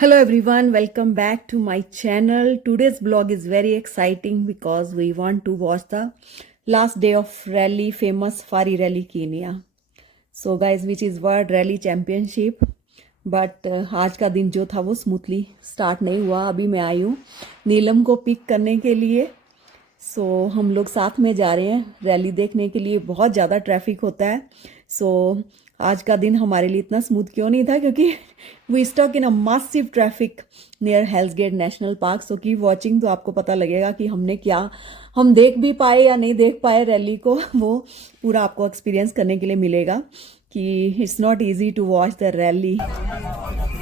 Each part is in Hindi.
Hello everyone, welcome back to my channel. Today's vlog is very exciting because we want to watch the last day of rally, famous Safari Rally Kenya. So guys, which is World Rally Championship. But आज का दिन जो था वो स्मूथली स्टार्ट नहीं हुआ. अभी मैं आई हूँ नीलम को पिक करने के लिए. हम लोग साथ में जा रहे हैं रैली देखने के लिए. बहुत ज़्यादा ट्रैफिक होता है. आज का दिन हमारे लिए इतना स्मूथ क्यों नहीं था, क्योंकि we stuck in a massive traffic near Hell's Gate National Park. So keep watching, तो आपको पता लगेगा कि हम देख भी पाए या नहीं देख पाए रैली को. वो पूरा आपको एक्सपीरियंस करने के लिए मिलेगा कि it's not easy to watch the rally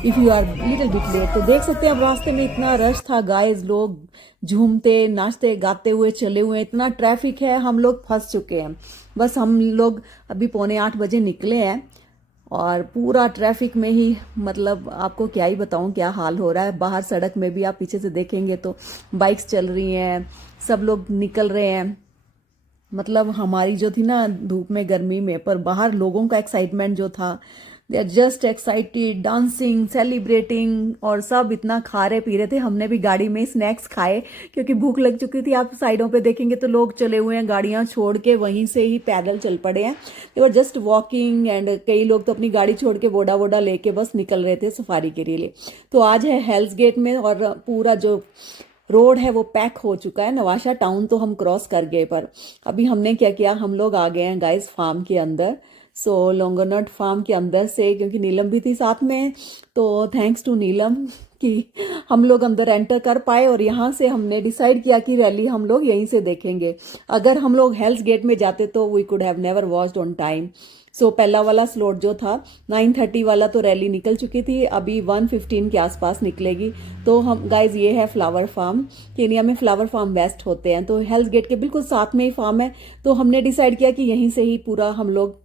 if you are little bit late. तो देख सकते हैं अब रास्ते में इतना रश था गाइस. लोग झूमते नाचते गाते हुए चले हुए. इतना ट्रैफिक है, हम लोग फंस चुके हैं. बस हम लोग अभी 7:45 निकले हैं और पूरा ट्रैफिक में ही, मतलब आपको क्या ही बताऊं क्या हाल हो रहा है. बाहर सड़क में भी आप पीछे से देखेंगे तो बाइक्स चल रही हैं, सब लोग निकल रहे हैं. मतलब हमारी जो थी ना धूप में गर्मी में, पर बाहर लोगों का एक्साइटमेंट जो था, they are just excited, dancing, celebrating. और सब इतना खा रहे पी रहे थे. हमने भी गाड़ी में स्नैक्स खाए क्योंकि भूख लग चुकी थी. आप साइडों पे देखेंगे तो लोग चले हुए हैं, गाड़ियां छोड़ के वहीं से ही पैदल चल पड़े हैं. दे वर जस्ट वॉकिंग. एंड कई लोग तो अपनी गाड़ी छोड़ के बोडा वोडा लेके बस निकल रहे थे सफारी के लिए. तो आज है हेल्स गेट में और पूरा जो रोड है वो पैक हो चुका है. नवाशा टाउन तो हम क्रॉस कर गए, पर अभी हमने क्या किया, हम लोग आ गए हैं गाइस फार्म के अंदर. लोंगोनट फार्म के अंदर से, क्योंकि नीलम भी थी साथ में, तो थैंक्स टू नीलम कि हम लोग अंदर एंटर कर पाए. और यहाँ से हमने डिसाइड किया कि रैली हम लोग यहीं से देखेंगे. अगर हम लोग हेल्स गेट में जाते तो we could have never watched on time. पहला वाला स्लॉट जो था 9:30 वाला, तो रैली निकल चुकी थी. अभी 1:15 के आसपास निकलेगी. तो हम गाइज, ये है फ्लावर फार्म. केनिया में फ्लावर फार्म बेस्ट होते हैं. तो हेल्स गेट के बिल्कुल साथ में ही फार्म है. तो हमने डिसाइड किया कि यहीं से ही पूरा हम लोग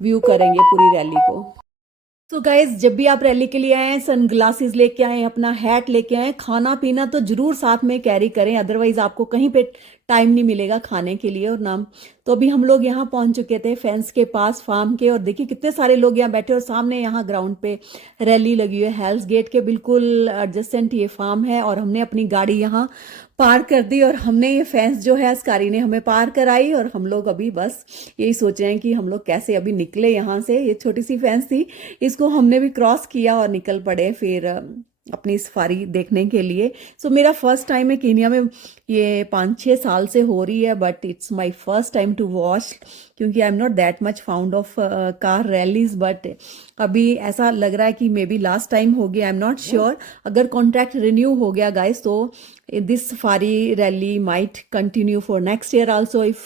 व्यू करेंगे पूरी रैली को. तो गाइज, जब भी आप रैली के लिए आए, सन ग्लासेस लेके आए, अपना हैट लेके आए, खाना पीना तो जरूर साथ में कैरी करें, अदरवाइज आपको कहीं पे टाइम नहीं मिलेगा खाने के लिए. और नाम तो अभी हम लोग यहाँ पहुंच चुके थे फेंस के पास फार्म के. और देखिए कितने सारे लोग यहाँ बैठे, और सामने यहाँ ग्राउंड पे रैली लगी हुई है. हेल्स गेट के बिल्कुल एडजेसेंट ये फार्म है. और हमने अपनी गाड़ी यहाँ पार कर दी और हमने ये फेंस जो है अस्कारी ने हमें पार कराई. और हम लोग अभी बस यही सोच रहे हैं कि हम लोग कैसे अभी निकले यहाँ से. ये छोटी सी फेंस थी, इसको हमने भी क्रॉस किया और निकल पड़े फिर अपनी सफारी देखने के लिए. मेरा फर्स्ट टाइम है केनिया में. ये 5-6 साल से हो रही है, but it's my first time to watch, क्योंकि I am not that much found of car rallies. बट अभी ऐसा लग रहा है कि मे बी लास्ट टाइम हो गया, आई एम नॉट श्योर. अगर कॉन्ट्रैक्ट रिन्यू हो गया गाइस, तो this safari rally might continue for next year also. If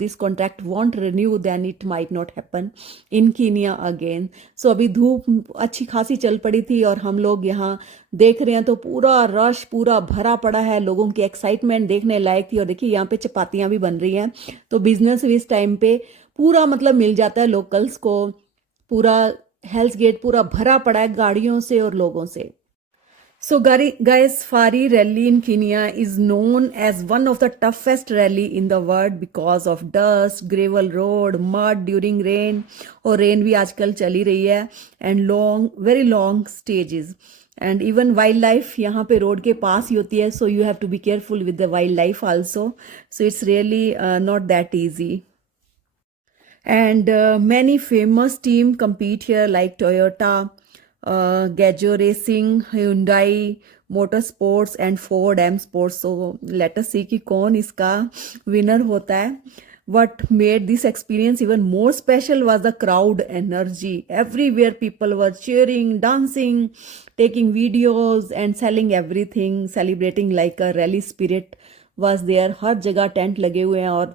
this contract won't renew, then it might not happen in Kenya again. अभी धूप अच्छी खासी चल पड़ी थी और हम लोग यहाँ देख रहे हैं तो पूरा रश पूरा भरा पड़ा है. लोगों की एक्साइटमेंट देखने लायक थी. और देखिए यहाँ पे चपातियाँ भी बन रही हैं. तो बिजनेस इस टाइम पे पूरा मतलब मिल जाता है लोकल्स को. पूरा हेल्स गेट पूरा भरा पड़ा है गाड़ियों से और लोगों से. Guys, Safari Rally in Kenya is known as one of the toughest rally in the world because of dust, gravel road, mud during rain. और रेन भी आजकल चली रही है. And very long stages. And even wildlife यहाँ पे रोड के पास ही होती है. So you have to be careful with the wildlife also. So it's really not that easy. And many famous team compete here like Toyota, Gazoo Racing, Hyundai Motorsports and Ford M Sports. So let us see कि कौन इसका विनर होता है. What made this experience even more special was the crowd energy. Everywhere people were cheering, dancing, taking videos and selling everything, celebrating like a rally spirit was there. हर जगह टेंट लगे हुए हैं और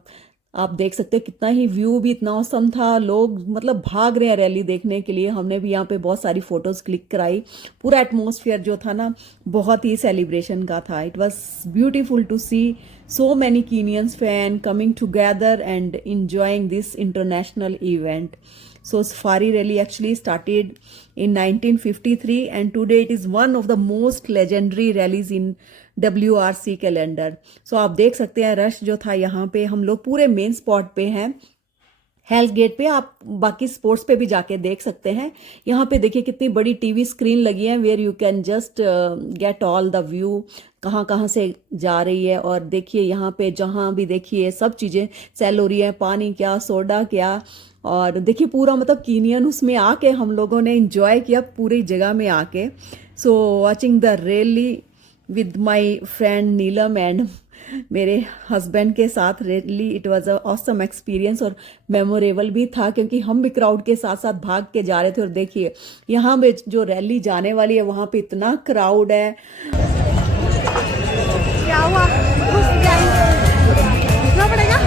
आप देख सकते हैं कितना ही व्यू भी इतना औसम था. लोग मतलब भाग रहे हैं रैली देखने के लिए. हमने भी यहाँ पे बहुत सारी फोटोज क्लिक कराई. पूरा एटमॉस्फेयर जो था ना बहुत ही सेलिब्रेशन का था. It was beautiful to see so many Kenyans fan coming together and enjoying this international event. Safari Rally actually started in 1953 and today it is one of the most legendary rallies in WRC calendar. आप देख सकते हैं रश जो था यहाँ पे. हम लोग पूरे मेन स्पॉट पे हैं हेल्थ गेट पे आप बाकी स्पोर्ट्स पे भी जाके देख सकते हैं। यहाँ पे देखिए कितनी बड़ी टीवी स्क्रीन लगी है, where you can just get all the view, कहाँ कहाँ से जा रही है। और देखिए यहाँ पे जहाँ भी देखिए सब चीज़ें सेल हो रही है, पानी क्या, सोडा क्या। और देखिए पूरा मतलब कीनियन उसमें आके हम लोगों ने इंजॉय किया पूरी जगह में आके। सो watching the rally with my friend Neelam and मेरे हस्बैंड के साथ, really it was a awesome experience और मेमोरेबल भी था, क्योंकि हम भी क्राउड के साथ साथ भाग के जा रहे थे। और देखिए यहाँ पे जो रैली जाने वाली है वहाँ पे इतना क्राउड है। क्या हुआ? घुसना पड़ेगा।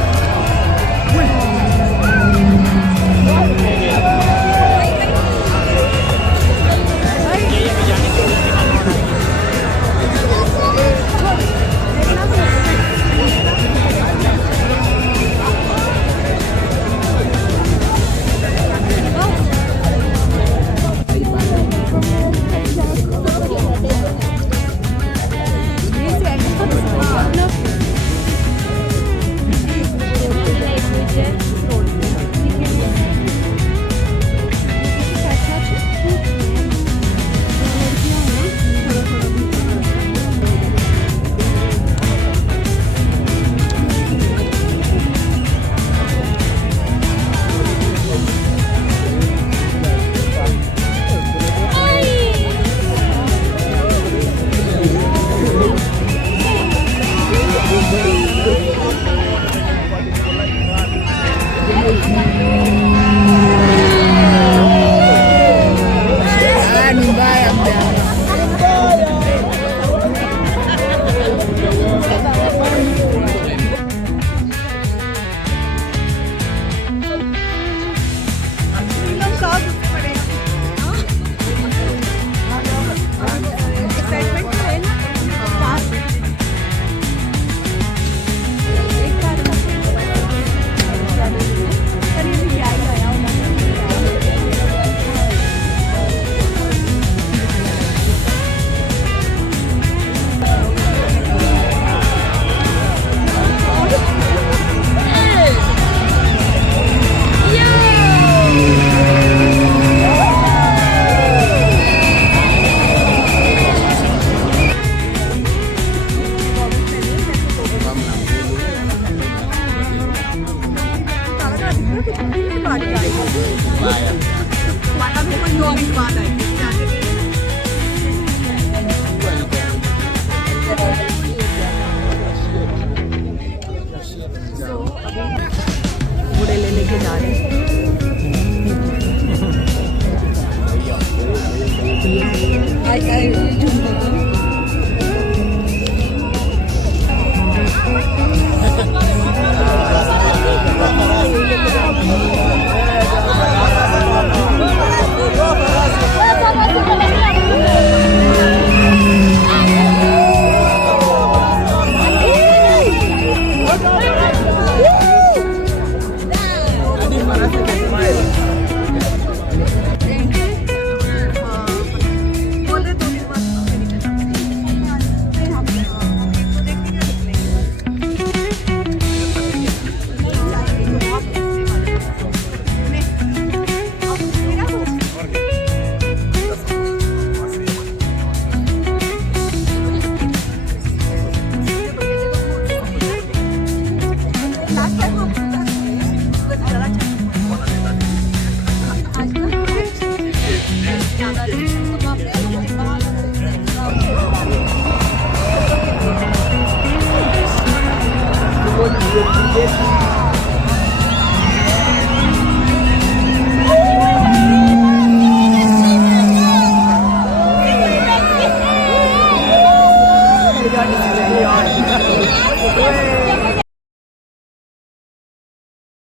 घोड़े ले लेके जा रहे हैं।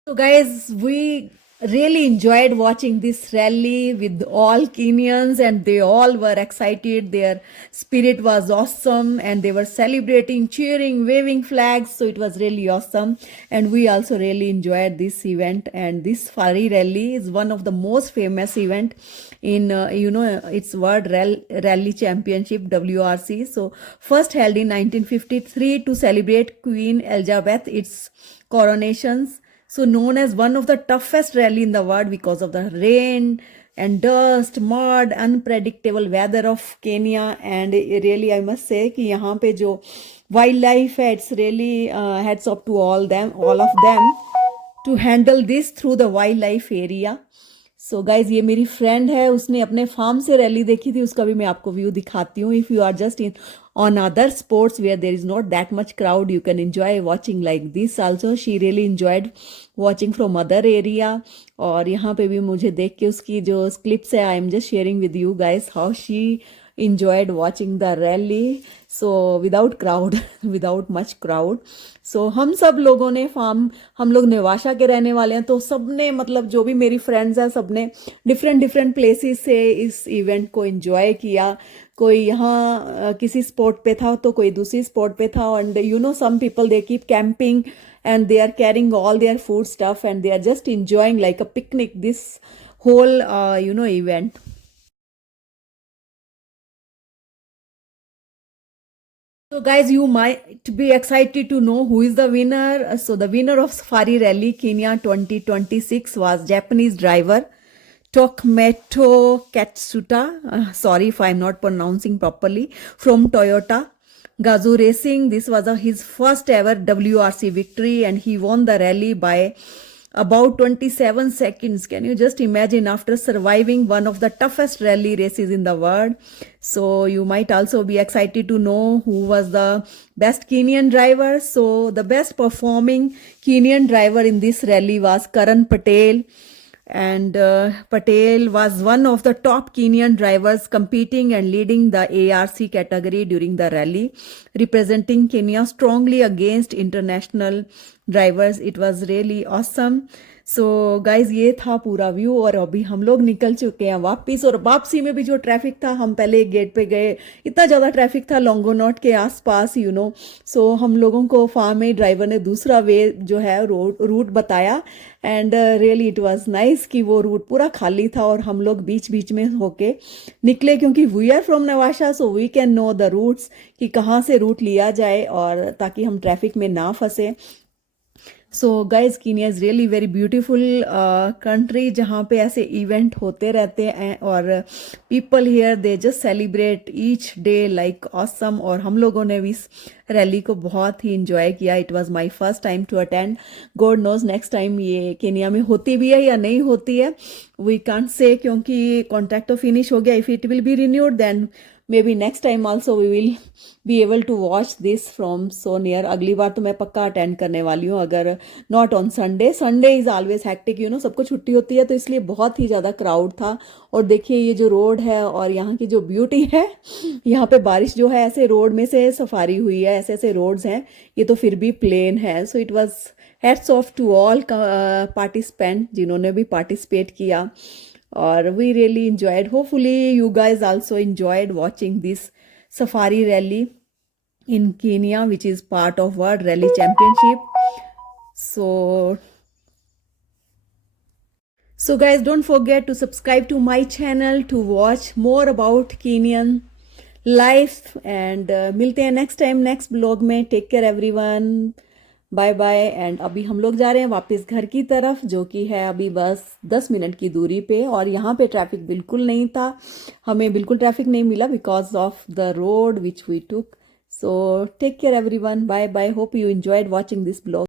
So, guys, we really enjoyed watching this rally with all Kenyans, and they all were excited. Their spirit was awesome, and they were celebrating, cheering, waving flags. So, it was really awesome. And we also really enjoyed this event. And this Fari Rally is one of the most famous event in it's World Rally Championship, WRC. So, first held in 1953 to celebrate Queen Elizabeth its coronations. so known as one of the toughest rally in the world because of the rain and dust, mud, unpredictable weather of Kenya. And really I must say कि यहाँ पे जो वाइल्ड लाइफ है, it's really heads up to all of them to handle this through the wildlife area. So guys ये मेरी फ्रेंड है, उसने अपने फार्म से रैली देखी थी, उसका भी मैं आपको व्यू दिखाती हूँ. If you are just in on other sports where there is not that much crowd, you can enjoy watching like this also. She really enjoyed watching from other area. और यहाँ पे भी मुझे देख के उसकी जो क्लिप्स है, I am just sharing with you guys how she enjoyed watching the rally. So without crowd without much crowd. So हम सब लोगों ने हम लोग नेवाशा के रहने वाले हैं, तो सबने मतलब जो भी मेरी फ्रेंड्स हैं सबने डिफरेंट प्लेसेस से इस इवेंट को एंजॉय किया. कोई यहाँ किसी स्पॉट पे था तो कोई दूसरी स्पॉट पे था. And you know some people they keep camping and they are carrying all their food stuff and they are just enjoying like a picnic this whole event. So guys, you might be excited to know who is the winner. So the winner of Safari Rally Kenya 2026 was Japanese driver Tokmeto Katsuta. Sorry if I'm not pronouncing properly. From Toyota Gazoo Racing. This was his first ever WRC victory and he won the rally by about 27 seconds. Can you just imagine, after surviving one of the toughest rally races in the world? So you might also be excited to know who was the best Kenyan driver. So the best performing Kenyan driver in this rally was Karan Patel. And Patel was one of the top Kenyan drivers competing and leading the ARC category during the rally, representing Kenya strongly against international drivers. It was really awesome. So guys ये था पूरा व्यू. और अभी हम लोग निकल चुके हैं वापस. और वापसी में भी जो ट्रैफिक था, हम पहले एक गेट पे गए, इतना ज़्यादा ट्रैफिक था लोंगोनॉट के आसपास सो हम लोगों को फार्म में ड्राइवर ने दूसरा वे जो है रूट बताया. And really it was nice कि वो रूट पूरा खाली था और हम लोग बीच बीच में होके निकले, क्योंकि we are from Naivasha so we can know the routes कि कहाँ से रूट लिया जाए और ताकि हम ट्रैफिक में ना फंसे. So guys Kenya is really very beautiful country जहाँ पे ऐसे इवेंट होते रहते हैं और people here they just celebrate each day like awesome. और हम लोगों ने भी इस रैली को बहुत ही इंजॉय किया. It was my first time to attend. God knows next time ये केनिया में होती भी है या नहीं होती है, वी कांट से, क्योंकि कॉन्ट्रैक्ट तो फिनिश हो गया. If it will be renewed then maybe next time also we will be able to watch this from so near. अगली बार तो मैं पक्का अटेंड करने वाली हूँ, अगर not on Sunday. Sunday is always hectic, सबको छुट्टी होती है, तो इसलिए बहुत ही ज़्यादा क्राउड था. और देखिए ये जो रोड है और यहाँ की जो ब्यूटी है, यहाँ पे बारिश जो है ऐसे रोड में से सफारी हुई है, ऐसे ऐसे रोड्स हैं, ये तो फिर भी प्लेन है. So it was hats off to all participant जिन्होंने भी पार्टिसिपेट किया. और we really enjoyed. Hopefully you guys also enjoyed watching this safari rally in Kenya, which is part of World Rally Championship. So guys, don't forget to subscribe to my channel to watch more about Kenyan life. And मिलते हैं next time next vlog में. Take care everyone. Bye bye. And अभी हम लोग जा रहे हैं वापस घर की तरफ, जो कि है अभी बस 10 मिनट की दूरी पे. और यहाँ पे ट्रैफिक बिल्कुल नहीं था, हमें बिल्कुल ट्रैफिक नहीं मिला because of the road which we took. So take care everyone. Bye bye. Hope you enjoyed watching this blog.